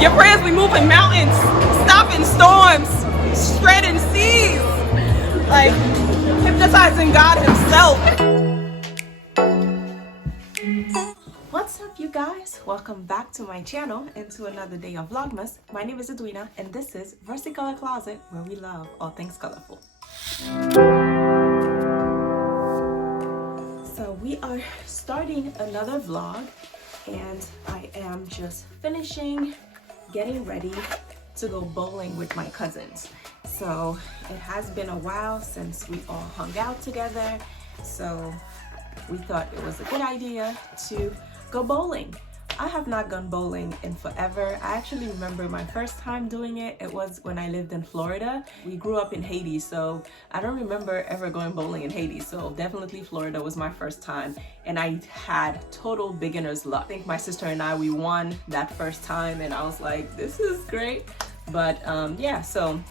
Your prayers be moving mountains, stopping storms, shredding seas, like hypnotizing God himself. What's up, you guys? Welcome back to my channel and to another day of Vlogmas. My name is Edwina and this is Versicolor Closet, where we love all things colorful. So we are starting another vlog and I am just finishing getting ready to go bowling with my cousins. So it has been a while since we all hung out together, so we thought it was a good idea to go bowling. I have not gone bowling in forever. I actually remember my first time doing it. It was when I lived in Florida. We grew up in Haiti, so I don't remember ever going bowling in Haiti. So definitely Florida was my first time, and I had total beginner's luck. I think my sister and I, we won that first time, and I was like, this is great. But yeah, so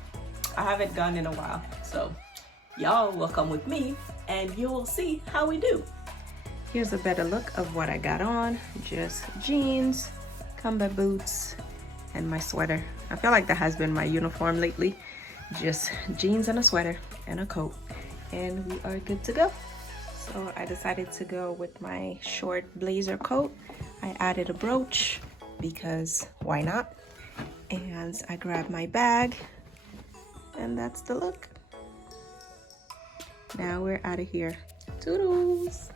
I haven't gone in a while. So y'all will come with me and you will see how we do. Here's a better look of what I got on. Just jeans, combat boots, and my sweater. I feel like that has been my uniform lately. Just jeans and a sweater and a coat, and we are good to go. So I decided to go with my short blazer coat. I added a brooch because why not? And I grabbed my bag, and that's the look. Now we're out of here. Toodles!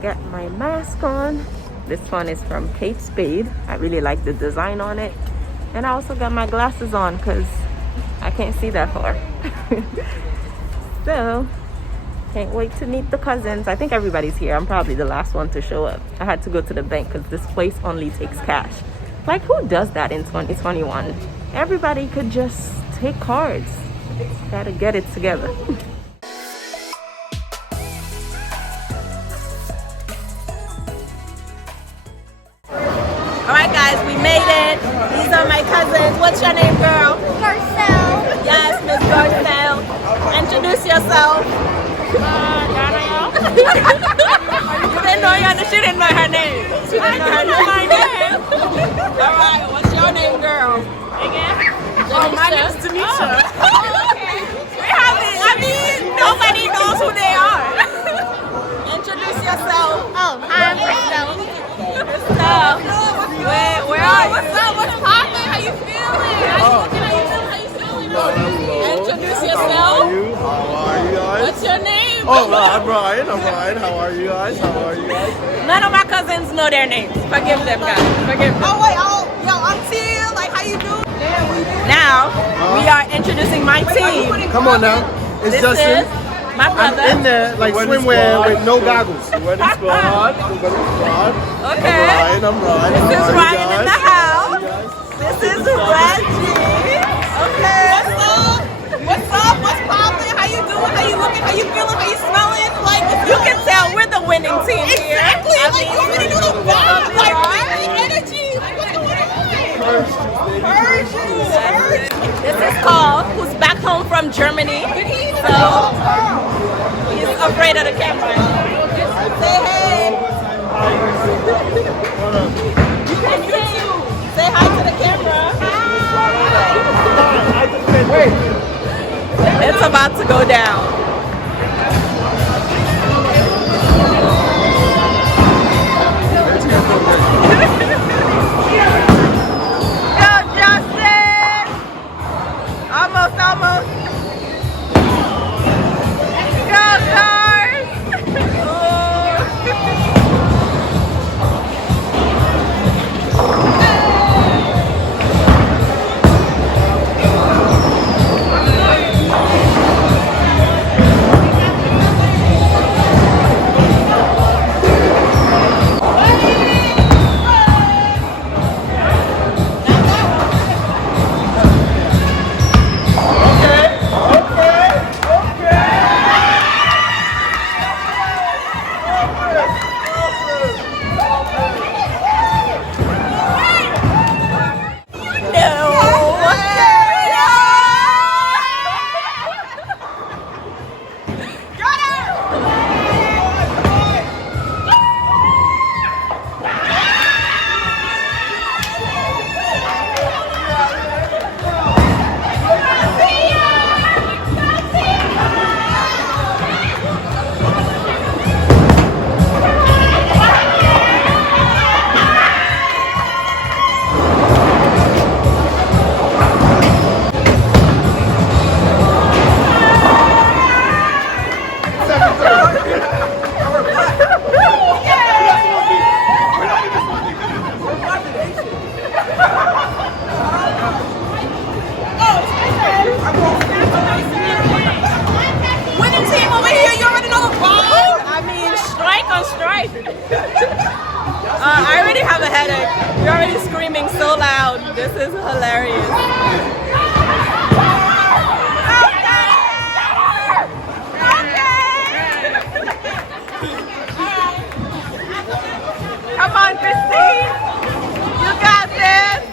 Got my mask on. This one is from Kate Spade. I really like the design on it. And I also got my glasses on because I can't see that far. So can't wait to meet the cousins. I think everybody's here. I'm probably the last one to show up. I had to go to the bank because this place only takes cash. Like, who does that in 2021? Everybody could just take cards. Gotta get it together. Alright guys, we made it. These are my cousins. What's your name, girl? Marcel. Yes, Miss Marcel. Introduce yourself. Danielle. She didn't know her name. She didn't know my name. Alright, what's your name, girl? Again? Oh, my name is Tanisha. Oh, okay. Nobody knows who they are. Introduce yourself. Oh, I'm Marcel. Where are you? What's up? What's poppin'? How you feeling? How you feeling? Introduce yourself. How are you guys? What's your name? Oh, I'm Ryan. How are you guys? None of my cousins know their names. Forgive them, guys. Forgive them. Oh, wait. Oh, yo, I'm Tia. Like, how you doing? Now, we are introducing my team. Come on now. It's This Justin. is my brother. I'm in there like swimwear with no goggles. Okay. I'm Ryan. This is Ryan in the house. This is Reggie. Okay. What's up? What's poppin'? How you doing? How you looking? How you feeling? How you smelling? Like, you can tell we're the winning team here. Exactly. Like, you already know the vibe. Like, big energy. Like, what's going on? This is Carl, who's back home from Germany. So he's afraid of the camera. Say hey. You can say hi to the camera. Hi. It's about to go down. Go, Justin! Almost. Go, Stars! Winning team over here, you already know the vibe. I mean, strike on strike. I already have a headache. You're already screaming so loud. This is hilarious. Come on, Christine. You got this.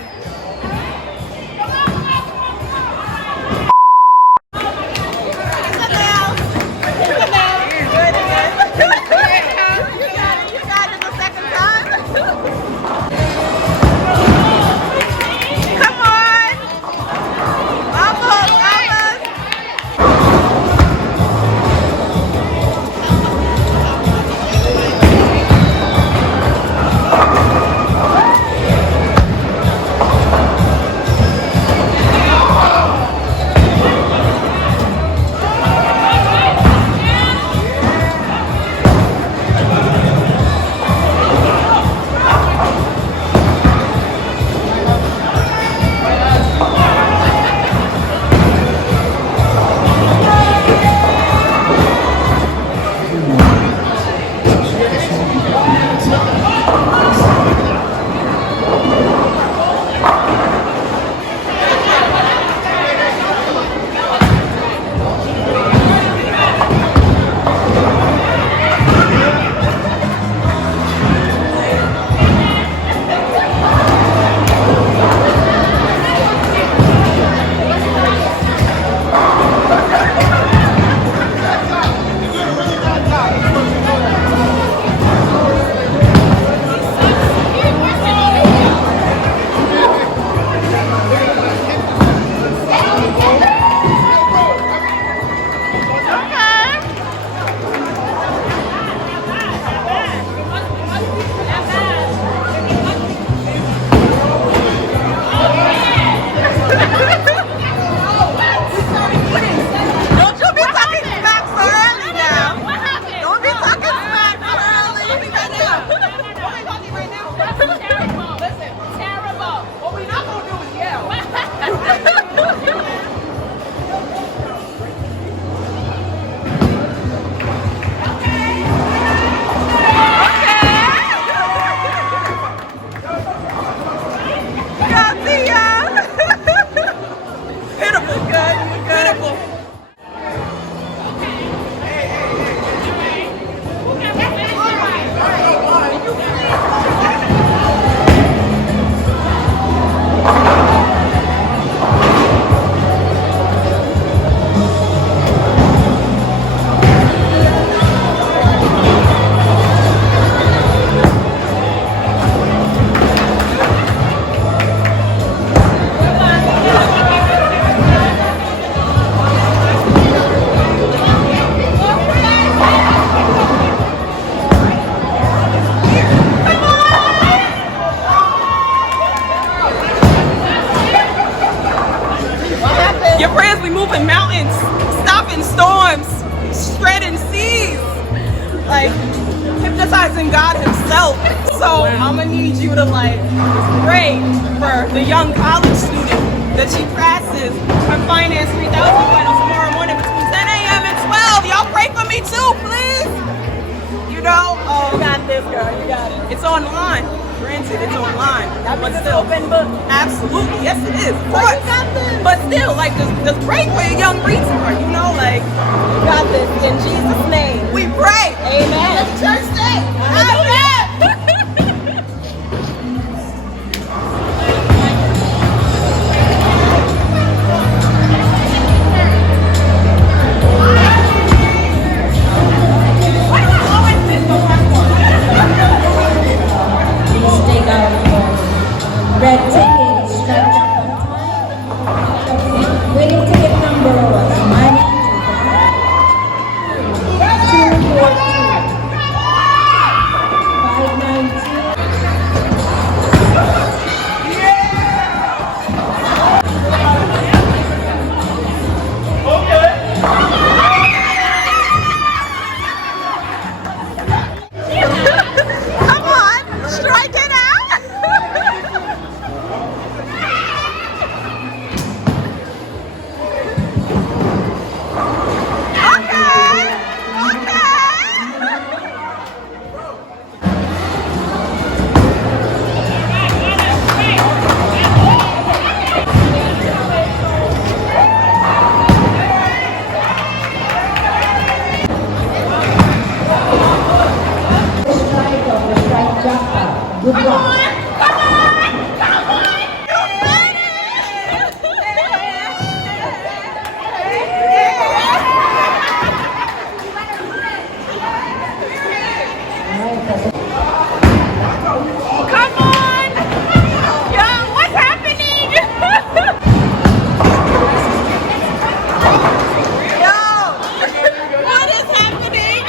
Your prayers be moving mountains, stopping storms, shredding seas, like hypnotizing God himself. So I'm gonna need you to like pray for the young college student that she passes her finance 3000 finals tomorrow morning between 10 a.m. and 12. Y'all pray for me too, please. You know, you got this, girl. You got it. It's online. Granted, it's online. That means it's an open book. Absolutely, yes, it is. Of course. You got this. But still, like, just pray for your young retard. You know, like, you got this. In Jesus' name, we pray. Amen. Let the church say. Amen. Red ticket, stretch up on time. Waiting ticket number 1, 2, 4, Come on! Yo, what's happening? Yo, what is happening?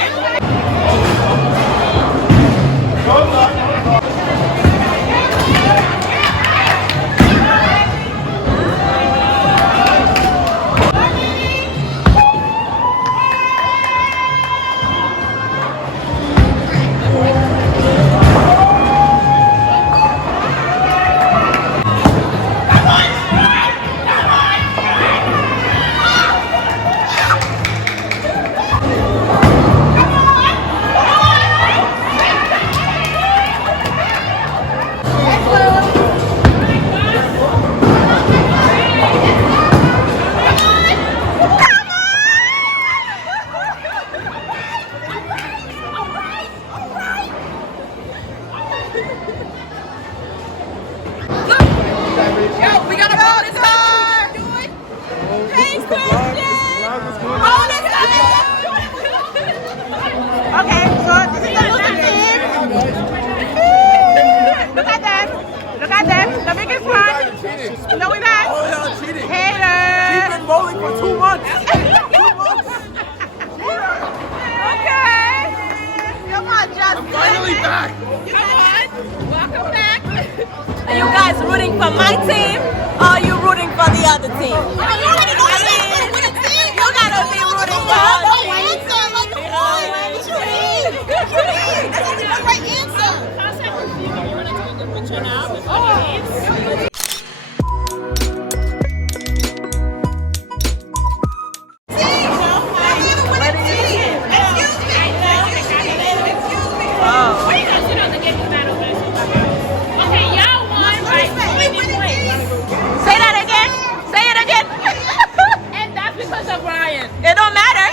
Okay, so this is the losing team. Look at them. Look at them. The biggest one. No, we're not. Haters. She's been bowling for 2 months. Okay. Come on, Justin. I'm finally back. Come on. Welcome back. Are you guys rooting for my team or are you rooting for the other team? You gotta be rooting for our team. It don't matter.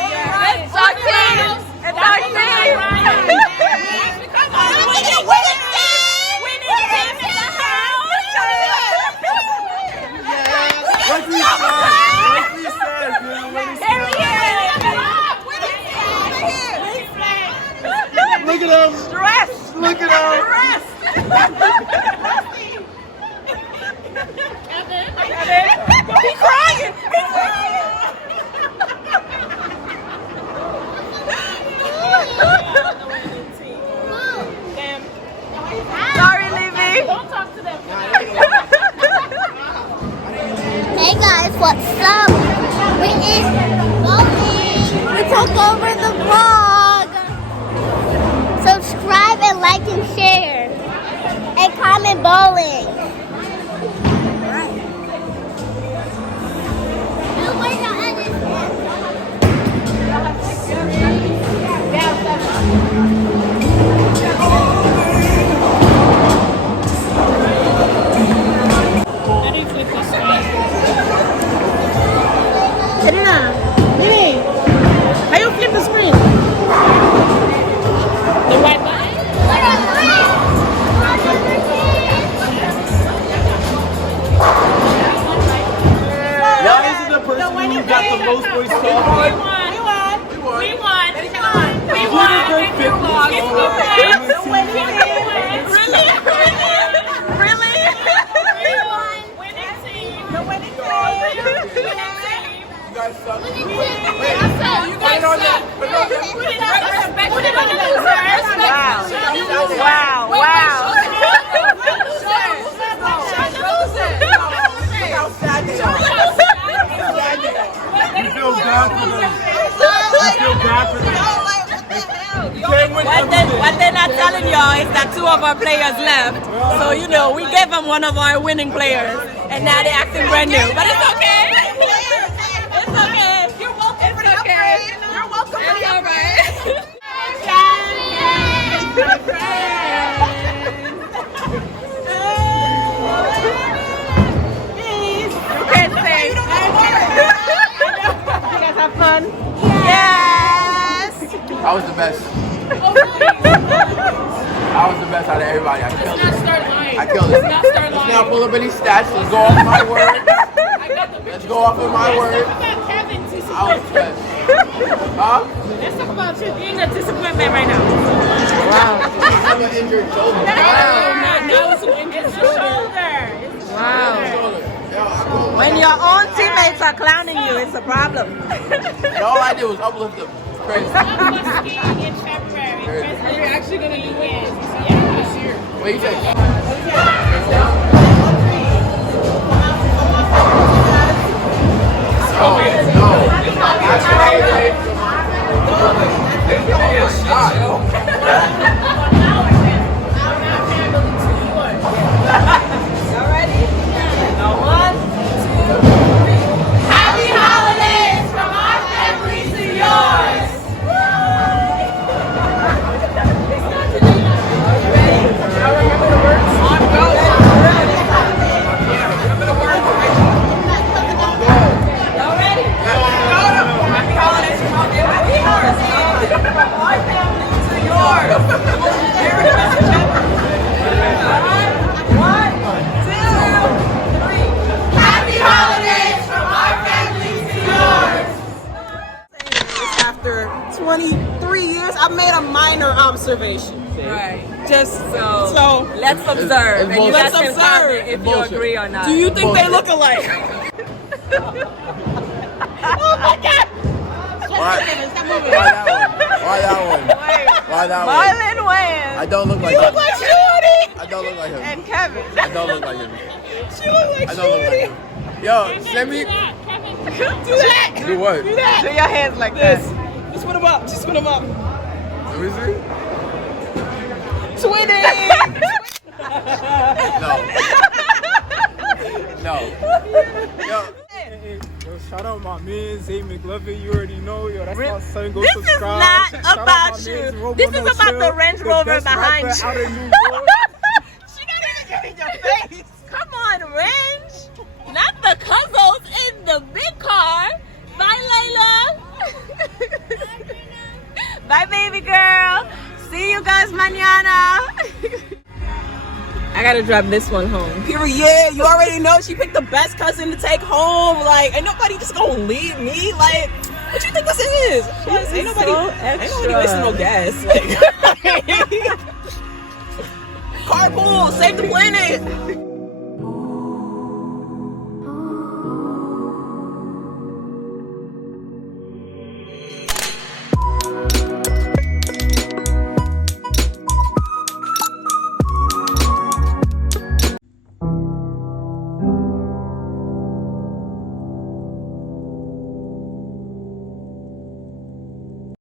It's our team. It's our team. Winning team in the house. Look at him. Stress. Look at him. He's crying. He's crying. Sorry, Livy. Don't talk to them. Hey guys, what's up? We in bowling. We took over the vlog. Subscribe and like and share. And comment bowling. How you flip the screen? The white button? Why is it the person who got the most points to all? We won. What they're not telling y'all is that 2 of our players left. So, you know, we gave them one of our winning players. And now they're acting brand new. But it's okay. It's okay. You're welcome for the upgrade. You're welcome for the upgrade. You can't say. You guys have fun? Yes. I was the best. I was the best out of everybody. I killed it. I killed it. Let's not pull up any stats. Let's go off my word. Let's go off of my word. I was the best. Huh? Let's talk about you being a disappointment right now. have an injured shoulder. Wow. When your own teammates are clowning you, it's a problem. And all I did was uplift them. Crazy. Skiing in February. We're actually going to do it. Yeah. What you say? Happy holidays from our family to yours. Happy holidays from our family to yours. After 23 years, I made a minor observation. Right. Just so. So Let's observe. And you Let's guys can observe. comment if you Bullshit. agree or not. do you think they look alike? Why that one? Why that one? Marlon Wayans I don't look like You him. look like Shorty. I don't look like him. and Kevin. I don't look like him. She look like I don't look like Shorty. him. Yo, send me. Do that. Do what? Do that. Do your hands like that. Just put them up. Just put them up. Let me see. Twinning. No. Yo. Yo, shout out my man, Zay McLovin. You already know. Yo, that's my son. Go This subscribe. is not Shout out about my you. mans, Robo This No is about Chill, the Range Rover best behind rapper you. out of New York. She not even getting your face. Come on, Range. Not the cuzzles in the big car. Bye, Layla. Bye, baby girl. See you guys mañana. I gotta drive this one home. Period. You already know she picked the best cousin to take home. Like, ain't nobody just gonna leave me. Like, what you think this is? Ain't nobody wasting no gas. Like, carpool, save the planet.